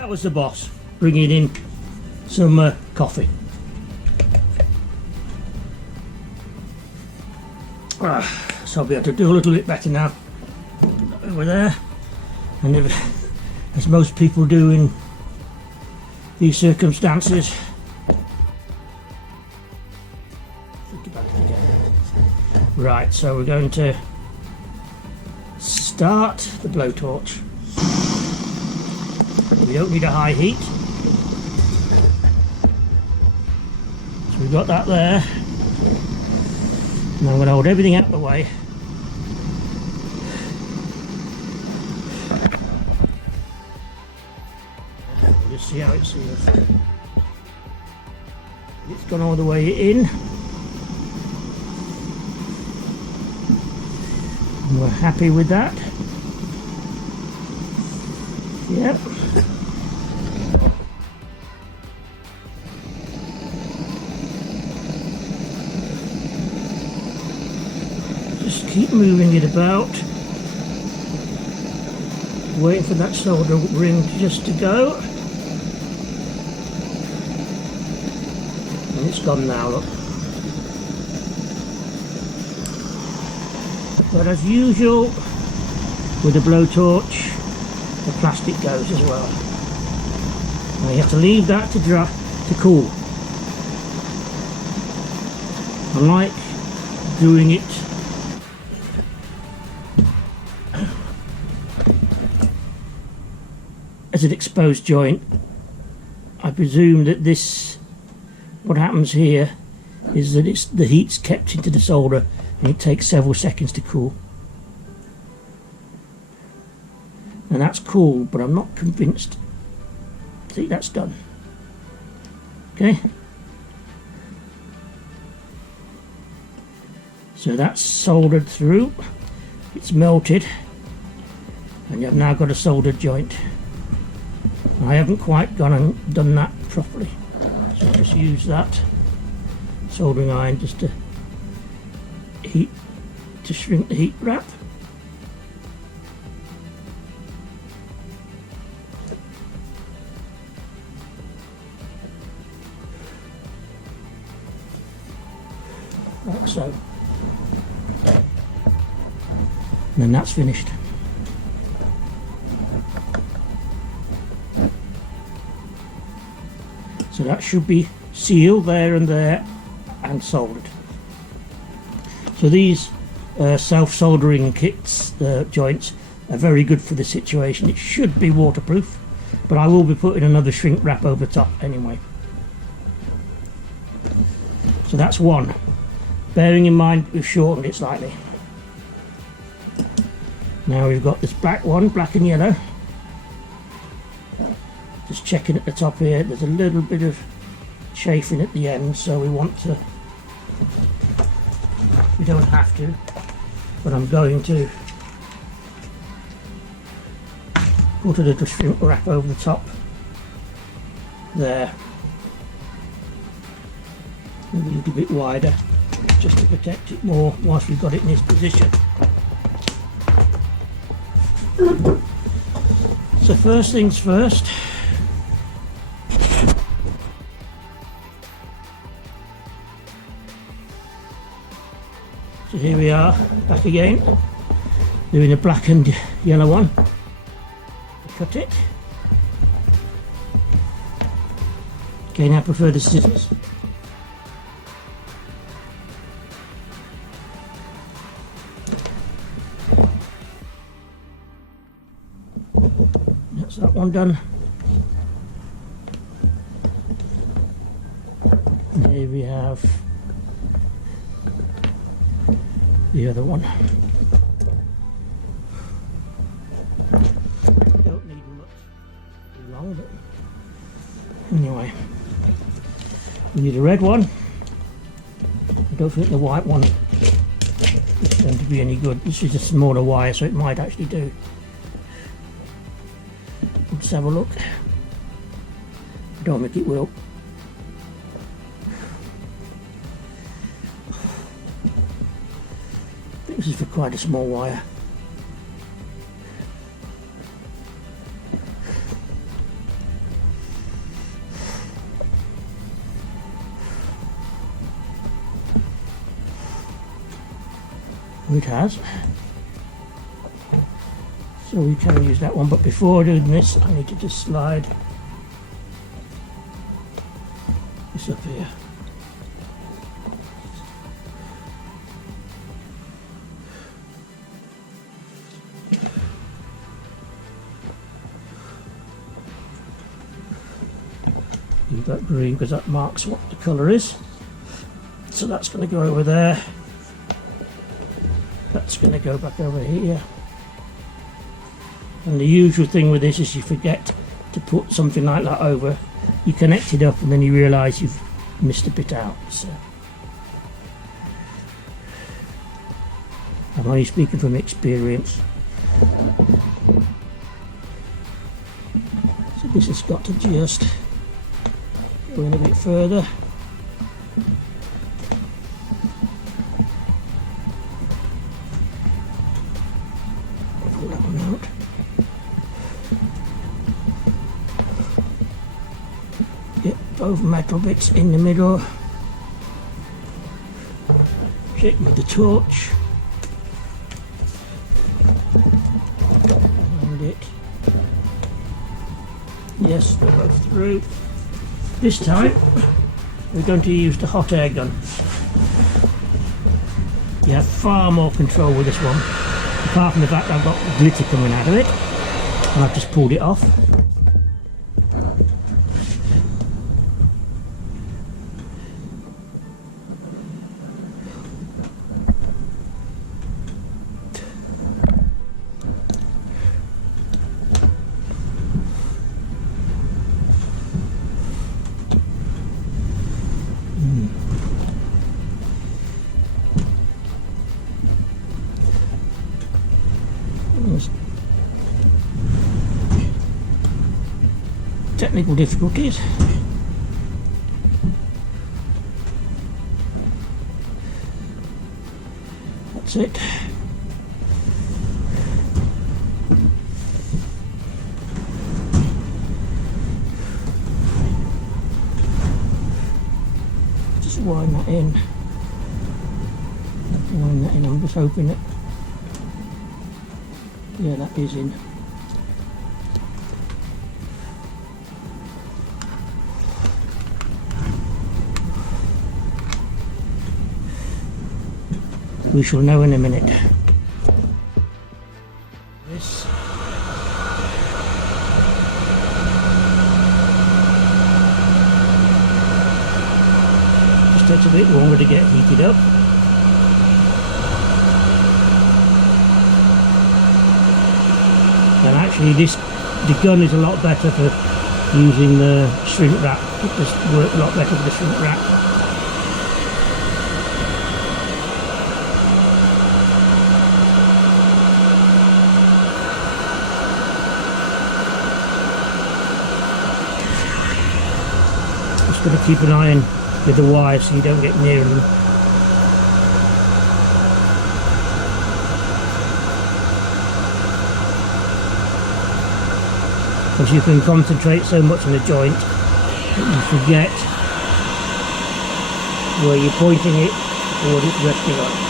That was the boss bringing in some coffee. So I'll be able to do a little bit better now. Over there, and as most people do in these circumstances. Think about it again. Right, so we're going to start the blowtorch. We don't need a high heat. So we've got that there. Now I'm going to hold everything out of the way. Just see how it seals. It's gone all the way in. And we're happy with that. Yep. Just keep moving it about. Waiting for that solder ring just to go. And it's gone now, look. But as usual with the blowtorch, the plastic goes as well. Now you have to leave that to dry, to cool. I like doing it as an exposed joint. I presume that this, what happens here is that the heat's kept into the solder and it takes several seconds to cool. And that's cool, but I'm not convinced. See, that's done. Okay. So that's soldered through. It's melted. And you've now got a soldered joint. I haven't quite gone and done that properly. So I'll just use that soldering iron just to shrink the heat wrap. Like so. And then that's finished. So that should be sealed there and there and soldered. So these self-soldering kits, joints, are very good for the situation. It should be waterproof, but I will be putting another shrink wrap over top anyway. So that's one. Bearing in mind we've shortened it slightly. Now we've got this black one, black and yellow. Just checking at the top here, there's a little bit of chafing at the end, so we want to, we don't have to, but I'm going to put a little shrink wrap over the top there, maybe a little bit wider, just to protect it more whilst we've got it in this position. So first things first, so here we are back again doing a black and yellow one. Cut it. Again, I prefer the scissors. That's that one done. And here we have the other one. Don't need much too long, but anyway. We need a red one. I don't think the white one is going to be any good. This is a smaller wire, so it might actually do. Let's have a look. I don't think it will. I think this is for quite a small wire. It has. So we can use that one, but before doing this I need to just slide this up here. Leave that green because that marks what the colour is. So that's going to go over there. That's going to go back over here. And the usual thing with this is you forget to put something like that over. You connect it up and then you realise you've missed a bit out. So I'm only speaking from experience. So this has got to just go in a bit further. Pull that one out. Get both metal bits in the middle. Check with the torch. Find it. Yes, they're both through. This time we're going to use the hot air gun. You have far more control with this one, apart from the fact I've got glitter coming out of it and I've just pulled it off. Technical difficulties. That's it. Just wind that in. Wind that in. I'm just hoping that. Yeah, that is in. We shall know in a minute. This just takes a bit longer to get heated up. And actually the gun is a lot better for using the shrink wrap. It just works a lot better with the shrink wrap. Just got to keep an eye on with the wires so you don't get near them. Because you can concentrate so much on the joint that you forget where you're pointing it or what it's resting on.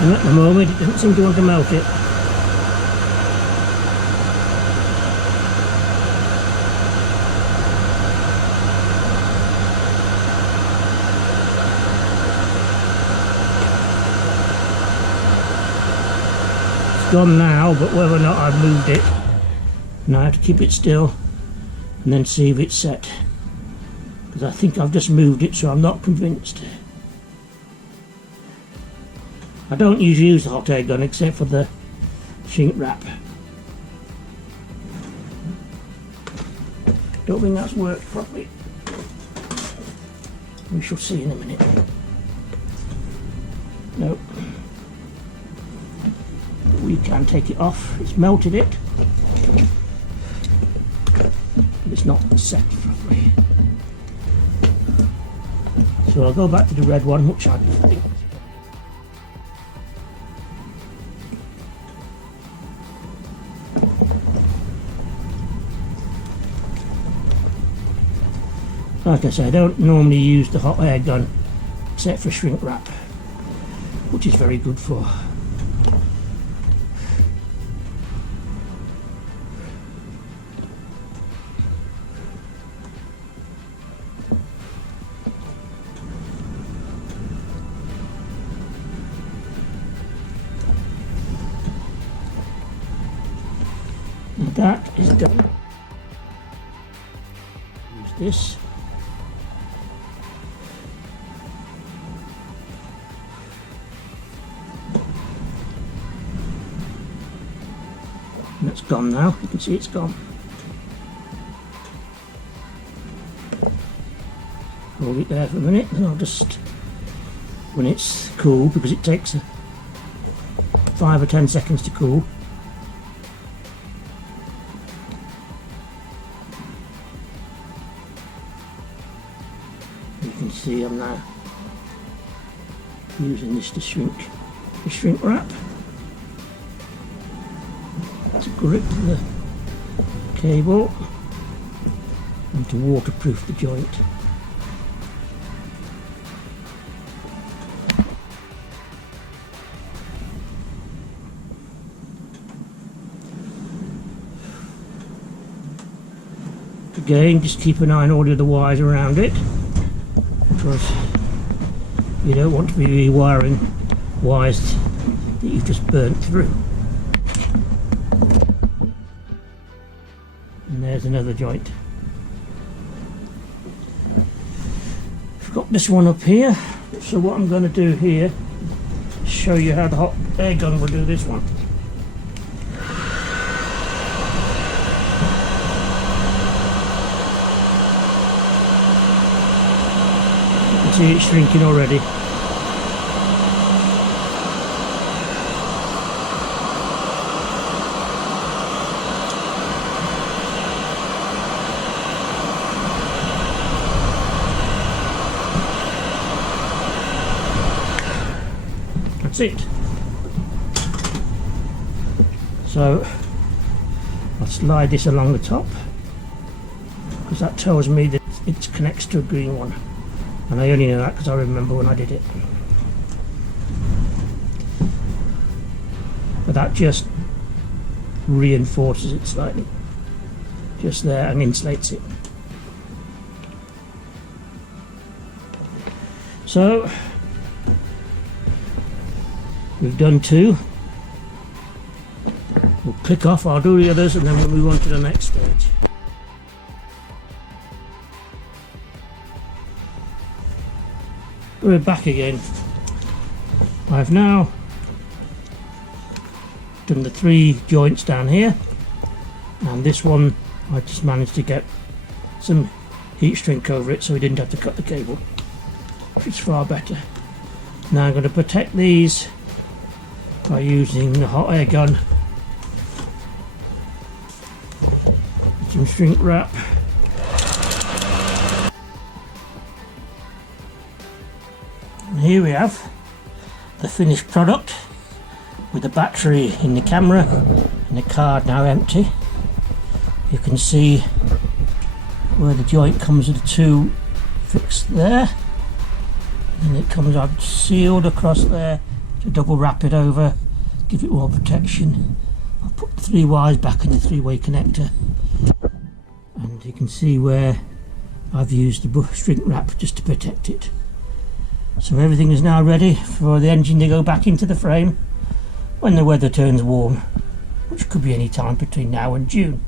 And at the moment it doesn't seem to want to melt it. It's gone now, but whether or not I've moved it, and I have to keep it still and then see if it's set. Because I think I've just moved it, so I'm not convinced. I don't usually use the hot air gun except for the shrink wrap. Don't think that's worked properly. We shall see in a minute. Nope. We can take it off. It's melted it, but it's not set properly. So I'll go back to the red one, which I think. Like I say, I don't normally use the hot air gun except for shrink wrap, which is very good for. And that is done. Use this. And it's gone now, you can see it's gone. Hold it there for a minute and I'll just, when it's cool, because it takes 5 or 10 seconds to cool. You can see I'm now using this to shrink wrap. To grip the cable and to waterproof the joint. Again, just keep an eye on all the other wires around it, because you don't want to be rewiring wires that you've just burnt through. And there's another joint. I've got this one up here, so what I'm going to do here is show you how the hot air gun will do this one. You can see it's shrinking already. That's it. So I'll slide this along the top, because that tells me that it connects to a green one, and I only know that because I remember when I did it. But that just reinforces it slightly, just there, and insulates it. So we've done 2. We'll click off, I'll do the others, and then we'll move on to the next stage. We're back again. I've now done the 3 joints down here, and this one I just managed to get some heat shrink over it so we didn't have to cut the cable, which is far better. Now I'm going to protect these by using the hot air gun, some shrink wrap, and here we have the finished product with the battery in the camera and the card now empty. You can see where the joint comes with the 2 fixed there, and it comes out sealed across there to double wrap it over, give it more protection. I'll put the 3 wires back in the 3-way connector, and you can see where I've used the shrink wrap just to protect it. So everything is now ready for the engine to go back into the frame when the weather turns warm, which could be any time between now and June.